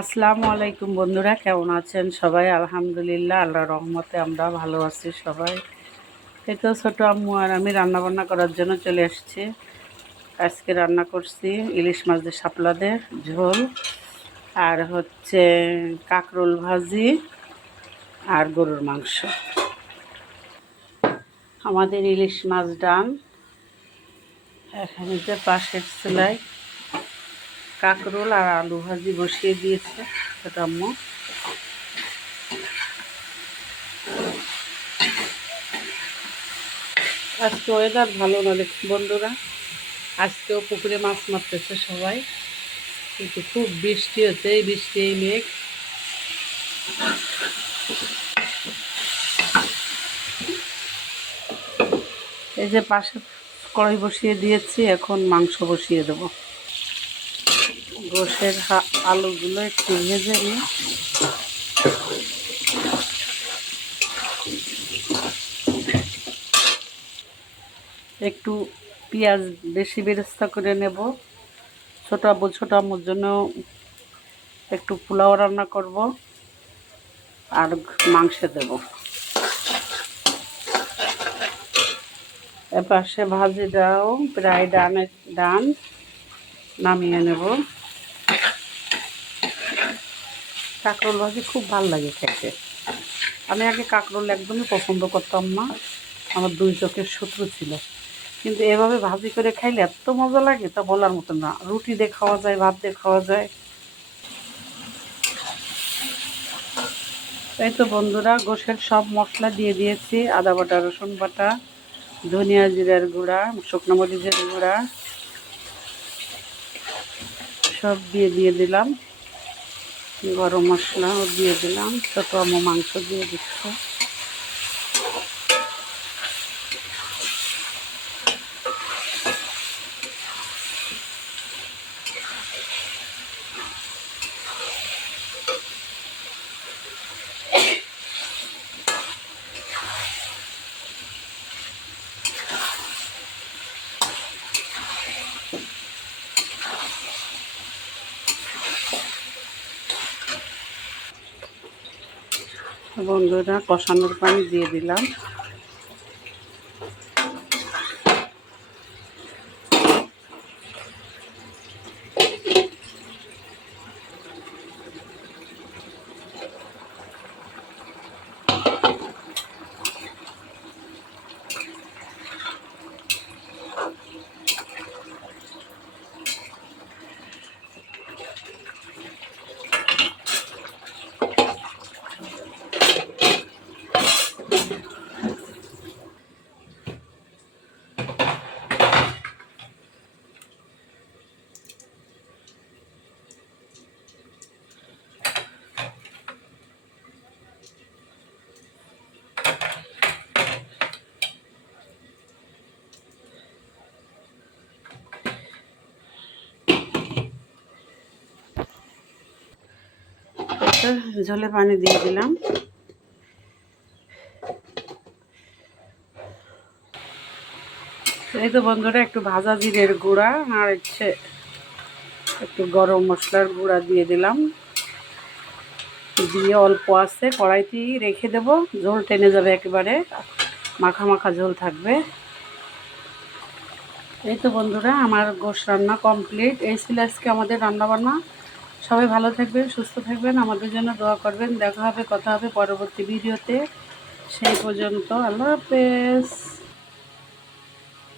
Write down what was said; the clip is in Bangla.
আসসালামু আলাইকুম বন্ধুরা, কেমন আছেন সবাই? আলহামদুলিল্লাহ, আল্লাহর রহমতে আমরা ভালো আছি সবাই। এই তো ছোটো আম্মু আর আমি রান্না বান্না করার জন্য চলে আসছি। আজকে রান্না করছি ইলিশ মাছ দিয়ে শাপলা দিয়ে ঝোল, আর হচ্ছে কাঁকরোল ভাজি আর গরুর মাংস। আমাদের ইলিশ মাছ ডান। এখানে যে পাশের চুলায় কাঁকরোল আর আলু ভাজি বসিয়ে দিয়েছে ছোটো আম্মু। আজকে ওয়েদার ভালো না দেখুন বন্ধুরা, আজকেও পুকুরে মাছ মারতেছে সবাই, কিন্তু খুব বৃষ্টি হচ্ছে, এই বৃষ্টি এই মেঘ। এই যে পাশে কড়াই বসিয়ে দিয়েছি, এখন মাংস বসিয়ে দেবো। গোশের আলুগুলো একটু ভেজে নিই। একটু পেঁয়াজ বেশি বেরেস্তা করে নেব। ছোটো আম্মুর জন্য একটু পোলাও রান্না করব আর মাংস দেব। এপাশে ভাজিটাও প্রায় ডান নামিয়ে নেব। কাঁকরোল ভাজি খুব ভালো লাগে খেতে। আমি আগে কাঁকরোল একদমই পছন্দ করতাম না, আমার দুই চোখের শত্রু ছিল, কিন্তু এভাবে ভাজি করে খাইলে এত মজা লাগে তা বলার মতো না। রুটি দিয়ে খাওয়া যায়, ভাত দিয়ে খাওয়া যায়। এই তো বন্ধুরা, গোশের সব মশলা দিয়ে দিয়েছি, আদা বাটা, রসুন বাটা, ধনিয়া জিরার গুঁড়া, শুকনো মরিচের গুঁড়া সব দিয়ে দিলাম। গরম মশলাও দিয়ে দিলাম। ছোটো আম্মু মাংস দিয়ে দিচ্ছে। বন্ধুরা, কষানোর পানি দিয়ে দিলাম। ঝোলে পানি দিয়ে দিলাম। এই তো বন্ধুরা, একটু ভাজা জিরের গুঁড়া আর হচ্ছে একটু গরম মশলার গুঁড়া দিয়ে দিলাম। দিয়ে অল্প আছে কড়াইতেই রেখে দেব, ঝোল টেনে যাবে, একেবারে মাখা মাখা ঝোল থাকবে। এই তো বন্ধুরা, আমার গোশ রান্না কমপ্লিট। এই ছিল আজকে আমাদের রান্নাবান্না। সবাই ভালো থাকবেন, সুস্থ থাকবেন, আমাদের জন্য দোয়া করবেন। দেখা হবে, কথা হবে পরবর্তী ভিডিওতে। সেই পর্যন্ত আল্লাহ হাফেজ।